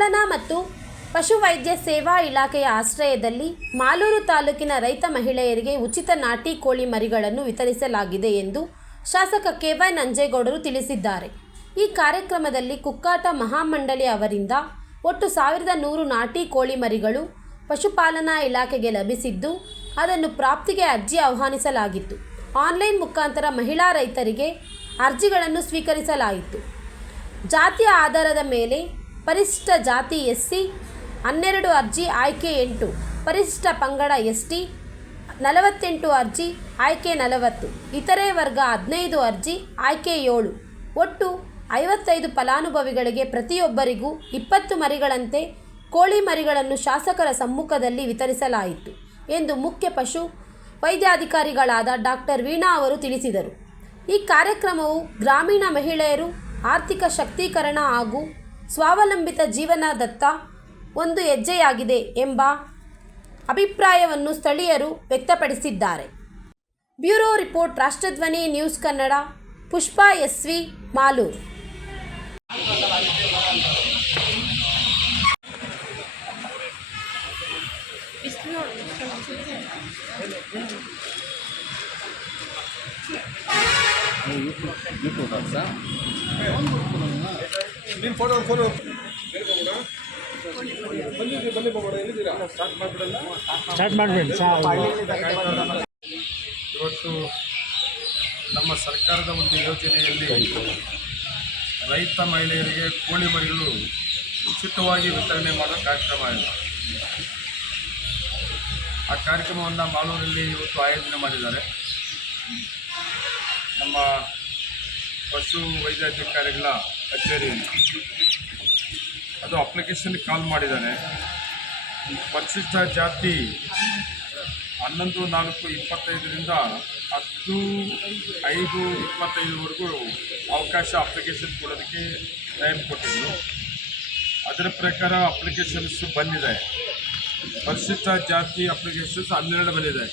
ಪಶುಪಾಲನಾ ಮತ್ತು ಪಶುವೈದ್ಯ ಸೇವಾ ಇಲಾಖೆಯ ಆಶ್ರಯದಲ್ಲಿ ಮಾಲೂರು ತಾಲೂಕಿನ ರೈತ ಮಹಿಳೆಯರಿಗೆ ಉಚಿತ ನಾಟಿ ಕೋಳಿ ಮರಿಗಳನ್ನು ವಿತರಿಸಲಾಗಿದೆ ಎಂದು ಶಾಸಕ ಕೆ.ವೈ. ನಂಜೇಗೌಡರು ತಿಳಿಸಿದ್ದಾರೆ. ಈ ಕಾರ್ಯಕ್ರಮದಲ್ಲಿ ಕುಕ್ಕಾಟ ಮಹಾಮಂಡಳಿ ಅವರಿಂದ ಒಟ್ಟು 1100 ನಾಟಿ ಕೋಳಿ ಮರಿಗಳು ಪಶುಪಾಲನಾ ಇಲಾಖೆಗೆ ಲಭಿಸಿದ್ದು, ಅದನ್ನು ಪ್ರಾಪ್ತಿಗೆ ಅರ್ಜಿ ಆಹ್ವಾನಿಸಲಾಗಿತ್ತು. ಆನ್ಲೈನ್ ಮುಖಾಂತರ ಮಹಿಳಾ ರೈತರಿಗೆ ಅರ್ಜಿಗಳನ್ನು ಸ್ವೀಕರಿಸಲಾಯಿತು. ಜಾತಿಯ ಆಧಾರದ ಮೇಲೆ ಪರಿಶಿಷ್ಟ ಜಾತಿ ಎಸ್ಸಿ 12 ಅರ್ಜಿ, ಆಯ್ಕೆ 8, ಪರಿಶಿಷ್ಟ ಪಂಗಡ ಎಸ್ಟಿ 48 ಅರ್ಜಿ, ಆಯ್ಕೆ 40, ಇತರೆ ವರ್ಗ 15 ಅರ್ಜಿ, ಆಯ್ಕೆ 7, ಒಟ್ಟು 55 ಫಲಾನುಭವಿಗಳಿಗೆ ಪ್ರತಿಯೊಬ್ಬರಿಗೂ 20 ಮರಿಗಳಂತೆ ಕೋಳಿ ಮರಿಗಳನ್ನು ಶಾಸಕರ ಸಮ್ಮುಖದಲ್ಲಿ ವಿತರಿಸಲಾಯಿತು ಎಂದು ಮುಖ್ಯ ಪಶು ವೈದ್ಯಾಧಿಕಾರಿಗಳಾದ ಡಾಕ್ಟರ್ ವೀಣಾ ಅವರು ತಿಳಿಸಿದರು. ಈ ಕಾರ್ಯಕ್ರಮವು ಗ್ರಾಮೀಣ ಮಹಿಳೆಯರು ಆರ್ಥಿಕ ಶಕ್ತೀಕರಣ ಹಾಗೂ ಸ್ವಾವಲಂಬಿತ ಜೀವನದತ್ತ ಒಂದು ಹೆಜ್ಜೆಯಾಗಿದೆ ಎಂಬ ಅಭಿಪ್ರಾಯವನ್ನು ಸ್ಥಳೀಯರು ವ್ಯಕ್ತಪಡಿಸಿದ್ದಾರೆ. Bureau report, ರಾಷ್ಟ್ರಧ್ವನಿ news Kannada. Pushpa SV, Malur. ಇವತ್ತು ನಮ್ಮ ಸರ್ಕಾರದ ಒಂದು ಯೋಜನೆಯಲ್ಲಿ ರೈತ ಮಹಿಳೆಯರಿಗೆ ಕೋಳಿ ಮರಿಗಳು ಉಚಿತವಾಗಿ ವಿತರಣೆ ಮಾಡೋ ಕಾರ್ಯಕ್ರಮ ಇದೆ. ಆ ಕಾರ್ಯಕ್ರಮವನ್ನು ಮಾಲೂರಲ್ಲಿ ಇವತ್ತು ಆಯೋಜನೆ ಮಾಡಿದ್ದಾರೆ. ನಮ್ಮ ಪಶು ವೈದ್ಯಾಧಿಕಾರಿಗಳ ಕಚೇರಿಯಲ್ಲಿ ಅದು ಅಪ್ಲಿಕೇಶನ್ ಕಾಲ್ ಮಾಡಿದ್ದಾನೆ. ಪರಿಶಿಷ್ಟ ಜಾತಿ 11/4/25ರಿಂದ 10/5/25ವರೆಗೂ ಅವಕಾಶ ಅಪ್ಲಿಕೇಶನ್ ಕೊಡೋದಕ್ಕೆ ಟೈಮ್ ಕೊಟ್ಟಿದ್ರು. ಅದರ ಪ್ರಕಾರ ಅಪ್ಲಿಕೇಶನ್ಸ್ ಬಂದಿದೆ. ಪರಿಶಿಷ್ಟ ಜಾತಿ ಅಪ್ಲಿಕೇಶನ್ಸ್ 12 ಬಂದಿದೆ.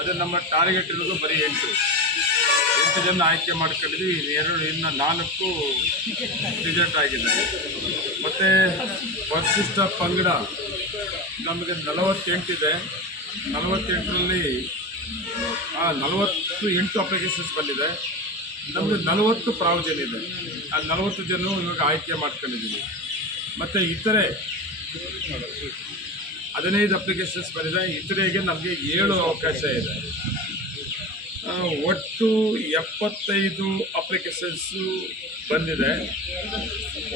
ಅದು ನಮ್ಮ ಟಾರ್ಗೆಟ್ ಇರೋದು ಬರೀ 8 ಜನ ಆಯ್ಕೆ ಮಾಡ್ಕೊಂಡಿದ್ವಿ. ಇನ್ನು 4 ರಿಜೆಕ್ಟ್ ಆಗಿದೆ. ಮತ್ತು ಪರಿಶಿಷ್ಟ ಪಂಗಡ ನಮಗೆ 48 ಇದೆ. 48ರಲ್ಲಿ 48 ಅಪ್ಲಿಕೇಶನ್ಸ್ ಬಂದಿದೆ. ನಮಗೆ 40 ಪ್ರಾವಿಷನ್ ಇದೆ. ಆ 40 ಜನ ಇವಾಗ ಆಯ್ಕೆ ಮಾಡ್ಕೊಂಡಿದ್ದೀವಿ. ಮತ್ತು ಇತರೆ 15 ಅಪ್ಲಿಕೇಶನ್ಸ್ ಬಂದಿದೆ. ಇತರೆಗೆ ನಮಗೆ 7 ಅವಕಾಶ ಇದೆ. ಒಟ್ಟು 75 ಅಪ್ಲಿಕೇಶನ್ಸು ಬಂದಿದೆ.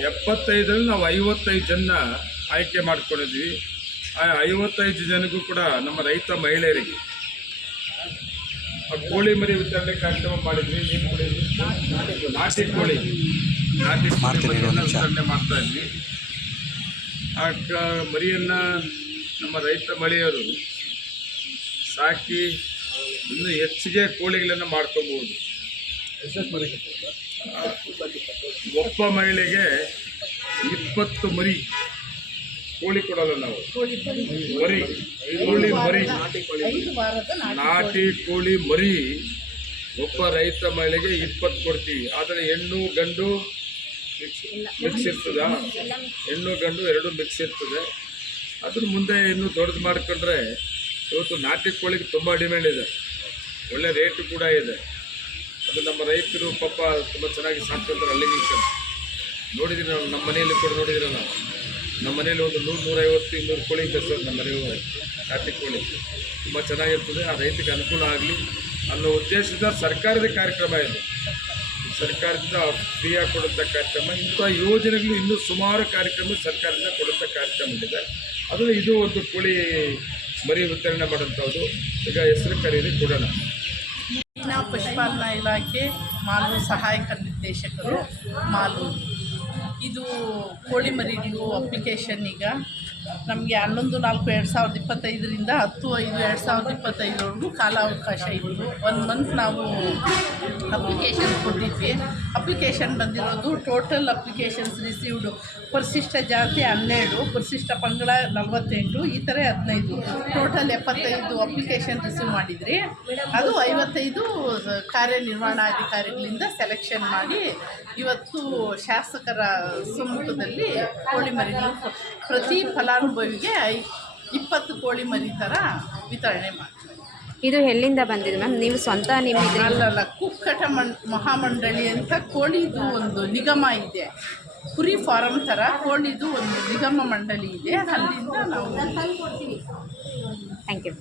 75ರಲ್ಲಿ ನಾವು 55 ಜನ ಆಯ್ಕೆ ಮಾಡ್ಕೊಂಡಿದ್ವಿ. ಆ 55 ಜನಗೂ ಕೂಡ ನಮ್ಮ ರೈತ ಮಹಿಳೆಯರಿಗೆ ಕೋಳಿ ಮರಿ ವಿತರಣೆ ಕಾರ್ಯಕ್ರಮ ಮಾಡಿದ್ವಿ. ನಾಟಿ ಕೋಳಿ ವಿತರಣೆ ಮಾಡ್ತಾ ಇದ್ವಿ. ಆ ಮರಿಯನ್ನು ನಮ್ಮ ರೈತ ಮಹಿಳೆಯರು ಸಾಕಿ ಇನ್ನೂ ಹೆಚ್ಚಿಗೆ ಕೋಳಿಗಳನ್ನು ಮಾಡ್ಕೊಬೋದು. ಒಬ್ಬ ಮಹಿಳೆಗೆ 20 ಮರಿ ಕೋಳಿ ಕೊಡೋಲ್ಲ ನಾವು. ಕೋಳಿ ಮರಿ ನಾಟಿ ಕೋಳಿ ಮರಿ ಒಬ್ಬ ರೈತ ಮಹಿಳೆಗೆ 20 ಕೊಡ್ತೀವಿ. ಆದರೆ ಹೆಣ್ಣು ಗಂಡು ಮಿಕ್ಸ್ ಇರ್ತದ, ಹೆಣ್ಣು ಗಂಡು 2 ಮಿಕ್ಸ್ ಇರ್ತದೆ. ಅದ್ರ ಮುಂದೆ ಇನ್ನೂ ದೊಡ್ಡದು ಮಾಡಿಕೊಂಡ್ರೆ ಇವತ್ತು ನಾಟಿ ಕೋಳಿಗೆ ತುಂಬ ಡಿಮ್ಯಾಂಡ್ ಇದೆ. ಒಳ್ಳೆ ರೇಟು ಕೂಡ ಇದೆ. ಅದು ನಮ್ಮ ರೈತರು ಪಾಪ ತುಂಬ ಚೆನ್ನಾಗಿ ಸಾಕ್ತಾರೆ. ಅಲ್ಲಿಗೆ ನೋಡಿದ್ದೀವಿ ನಾವು. ನಮ್ಮ ಮನೆಯಲ್ಲಿ ಕೂಡ ನೋಡಿದ್ದೀರ ನಾವು. ನಮ್ಮ ಮನೇಲಿ ಒಂದು 100-150-200 ಕೋಳಿ ಇದೆ ಸರ್. ನಮ್ಮ ಮನೆಯವರು ನಾಟಿ ಕೋಳಿ ತುಂಬ ಚೆನ್ನಾಗಿರ್ತದೆ. ಆ ರೈತರಿಗೆ ಅನುಕೂಲ ಆಗಲಿ ಅನ್ನೋ ಉದ್ದೇಶದಿಂದ ಸರ್ಕಾರದ ಕಾರ್ಯಕ್ರಮ ಇದೆ. ಸರ್ಕಾರದಿಂದ ಫ್ರೀಯಾಗಿ ಕೊಡುವಂಥ ಕಾರ್ಯಕ್ರಮ. ಇಂಥ ಯೋಜನೆಗಳು ಇನ್ನೂ ಸುಮಾರು ಕಾರ್ಯಕ್ರಮ ಸರ್ಕಾರದಿಂದ ಕೊಡುವಂಥ ಕಾರ್ಯಕ್ರಮ ಇದೆ. ಅದು ಇದು ಒಂದು ಕೋಳಿ ಮರಿ ವಿತರಣೆ ಮಾಡೋಂಥದ್ದು. ಈಗ ಹೆಸರು ಕರೀರಿ ಕೊಡೋಣ. ನಾವು ಪಶುಪಾಲನಾ ಇಲಾಖೆ ಮಾಲೂರು ಸಹಾಯಕ ನಿರ್ದೇಶಕರು ಮಾಲೂರು. ಇದು ಕೋಳಿ ಮರಿಗಳು ಅಪ್ಲಿಕೇಶನ್ ಈಗ ನಮಗೆ 11/4/2025ರಿಂದ 10/5/2025ವರೆಗೂ ಕಾಲಾವಕಾಶ ಇತ್ತು. 1 ಮಂತ್ ನಾವು ಅಪ್ಲಿಕೇಶನ್ ಕೊಟ್ಟಿದ್ವಿ. ಅಪ್ಲಿಕೇಶನ್ ಬಂದಿರೋದು ಟೋಟಲ್ ಅಪ್ಲಿಕೇಶನ್ಸ್ ರಿಸೀವ್ಡು ಪರಿಶಿಷ್ಟ ಜಾತಿ 12, ಪರಿಶಿಷ್ಟ ಪಂಗಡ 48, ಈ ಥರ 15, ಟೋಟಲ್ 75 ಅಪ್ಲಿಕೇಶನ್ ರಿಸೀವ್ ಮಾಡಿದ್ರಿ. ಅದು 55 ಕಾರ್ಯನಿರ್ವಹಣಾಧಿಕಾರಿಗಳಿಂದ ಸೆಲೆಕ್ಷನ್ ಮಾಡಿ ಇವತ್ತು ಶಾಸಕರ ಸಮ್ಮುಖದಲ್ಲಿ ಕೋಳಿ ಮರಿಗಳು ಪ್ರತಿ ಫಲಾನುಭವಿಗೆ 20 ಕೋಳಿ ಮರಿ ಥರ ವಿತರಣೆ ಮಾಡ್ತಾರೆ. ಇದು ಎಲ್ಲಿಂದ ಬಂದಿದೆ ಮ್ಯಾಮ್? ನೀವು ಸ್ವಂತ ನಿಮ್ಮ ಅಲ್ಲಲ್ಲ, ಕುಕ್ಕಟ ಮಹಾಮಂಡಳಿ ಅಂತ ಕೋಳಿದು ಒಂದು ನಿಗಮ ಇದೆ. ಕುರಿ ಫಾರಂ ಥರ ಕೋಳಿದು ಒಂದು ನಿಗಮ ಮಂಡಳಿ ಇದೆ. ಅಲ್ಲಿಂದ ನಾವು ಥ್ಯಾಂಕ್ ಯು.